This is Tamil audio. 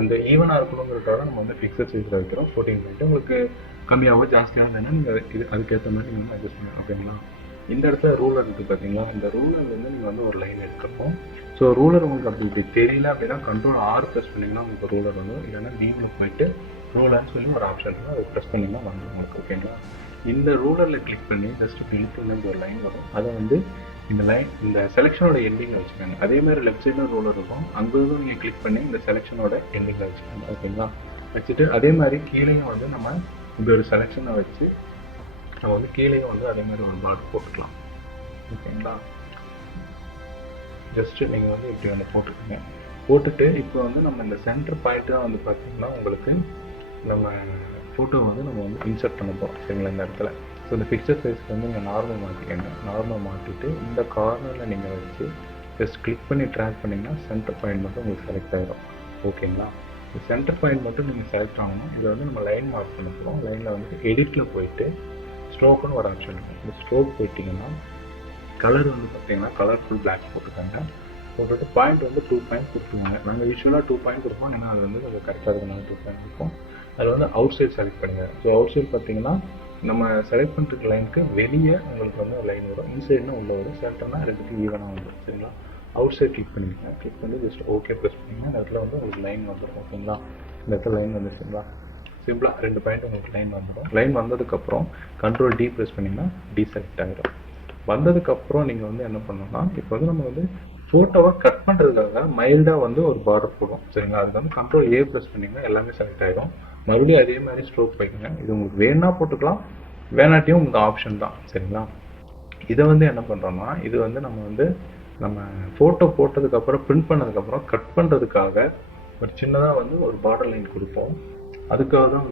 அந்த ஈவனாக இருக்கணுங்கிறதோட நம்ம வந்து ஃபிக்ஸட் சைஸில் வைக்கிறோம். 14 பாயிண்ட். உங்களுக்கு கம்மியாகவோ ஜாஸ்தியாக வேணால் நீங்கள் இது அதுக்கேற்ற மாதிரி நீங்கள் வந்து அட்ஜஸ்ட் பண்ணலாம். ஓகேங்களா? இந்த இடத்துல ரூலர் இருக்குது பார்த்தீங்களா? இந்த ரூலர் வந்து நீங்கள் வந்து ஒரு லைன் எடுத்துருப்போம். ஸோ ரூலர் உங்களுக்கு அப்படி தெரியல அப்படின்னா கண்ட்ரோல் R ப்ரெஸ் பண்ணிங்கன்னா உங்களுக்கு ரூலர் வரும். இல்லைன்னா டீமில் போயிட்டு ரூலர்னு சொல்லி ஒரு ஆப்ஷன் இருக்கும், அதை ப்ரெஸ் பண்ணிங்கன்னா வந்துடும் உங்களுக்கு. ஓகேங்களா? இந்த ரூலரில் கிளிக் பண்ணி ஜஸ்ட் ஃபில் ஒரு லைன் வரும். அதை வந்து இந்த செலெக்ஷனோட எண்டிங்கில் வச்சுக்கோங்க. அதே மாதிரி லெஃப்ட் சைடில் ரூலர் இருக்கும், அங்கேயும் நீங்கள் கிளிக் பண்ணி இந்த செலெக்ஷனோட எண்டிங்கில் வச்சுக்கோங்க. ஓகேங்களா? வச்சுட்டு அதே மாதிரி கீழேயும் வந்து நம்ம இந்த ஒரு செலெக்ஷனை வச்சு நம்ம வந்து கீழேயும் வந்து அதே மாதிரி ஒரு பார்டர் போட்டுக்கலாம். ஓகேங்களா? ஜஸ்ட்டு நீங்கள் வந்து இப்படி வந்து போட்டுக்கோங்க. போட்டுட்டு இப்போ வந்து நம்ம இந்த சென்டர் பாயிண்ட் தான் வந்து பார்த்தீங்கன்னா உங்களுக்கு நம்ம ஃபோட்டோ வந்து நம்ம வந்து இன்சர்ட் பண்ண போகிறோம். சரிங்களா? இந்த இடத்துல ஸோ இந்த பிக்சர் சைஸ்க்கு வந்து நீங்கள் நார்மல் மாற்றிக்கங்க. நார்மல் மாற்றிட்டு இந்த கார்னரில் நீங்கள் வச்சு ஜஸ்ட் கிளிக் பண்ணி ட்ராக் பண்ணிங்கன்னா சென்டர் பாயிண்ட் மட்டும் உங்களுக்கு செலக்ட் ஆகிடும். ஓகேங்களா? இந்த சென்டர் பாயிண்ட் மட்டும் நீங்கள் செலக்ட் ஆகணும். இதை வந்து நம்ம லைன் மார்க் பண்ண போகிறோம். லைனில் வந்து எடிட்டில் போயிட்டு ஸ்ட்ரோக்குன்னு ஒரு ஆப்ஷன் இருக்கும். இந்த ஸ்ட்ரோக் போயிட்டிங்கன்னா கலர் வந்து பார்த்தீங்கன்னா கலர்ஃபுல் பிளாக் போட்டுக்கோங்க. போட்டுட்டு பாயிண்ட் வந்து 2 பாயிண்ட் கொடுத்துருவாங்க. நாங்கள் யூஸ்வலாக 2 பாயிண்ட் கொடுப்போம். ஏன்னா அது வந்து அது கரெக்டாக இருக்கனால 2 பாயிண்ட் இருக்கும். அதில் வந்து அவுட் சைட் செலக்ட் பண்ணுங்கள். ஸோ அவுட் சைட் பார்த்தீங்கன்னா நம்ம செலக்ட் பண்ணுற லைனுக்கு வெளியே உங்களுக்கு வந்து ஒரு லைன் வரும். இன்சைட்னா உள்ள வரும். சென்டர்னா ரெண்டுக்கும் ஈவனாக வந்துடும். சரிங்களா? அவுட் சைட் கிளிக் பண்ணிக்கோங்க. கிளிக் பண்ணி ஜஸ்ட் ஓகே ப்ரெஸ் பண்ணிங்கன்னா இந்த இடத்துல வந்து உங்களுக்கு லைன் வந்துடும். ஓகேங்களா? இந்த இடத்துல லைன் வந்துச்சுங்களா? சிம்பிளாக 2 பாயிண்ட் உங்களுக்கு லைன் வந்துடும். லைன் வந்ததுக்கப்புறம் கண்ட்ரோல் D ப்ரெஸ் பண்ணிங்கன்னா டீசெலக்ட் ஆகிடும். வந்ததுக்கப்புறம் நீங்கள் வந்து என்ன பண்ணணும்னா இப்போ வந்து நம்ம வந்து ஃபோட்டோவை கட் பண்ணுறதுக்காக மைல்டாக வந்து ஒரு பார்டர் போடும். சரிங்களா? அதுக்கு வந்து கண்ட்ரோல் A ப்ரெஸ் பண்ணிங்கன்னா எல்லாமே செலக்ட் ஆகிடும். மறுபடியும் அதே மாதிரி ஸ்ட்ரோக் வைக்கங்க. இது உங்களுக்கு வேணா போட்டுக்கலாம், வேணாட்டியும் உங்கள் ஆப்ஷன் தான். சரிங்களா? இதை வந்து என்ன பண்ணுறோம்னா இது வந்து நம்ம ஃபோட்டோ போட்டதுக்கப்புறம் பிரிண்ட் பண்ணதுக்கப்புறம் கட் பண்ணுறதுக்காக ஒரு சின்னதாக வந்து ஒரு பார்டர் லைன் கொடுப்போம். அதுக்காக தான்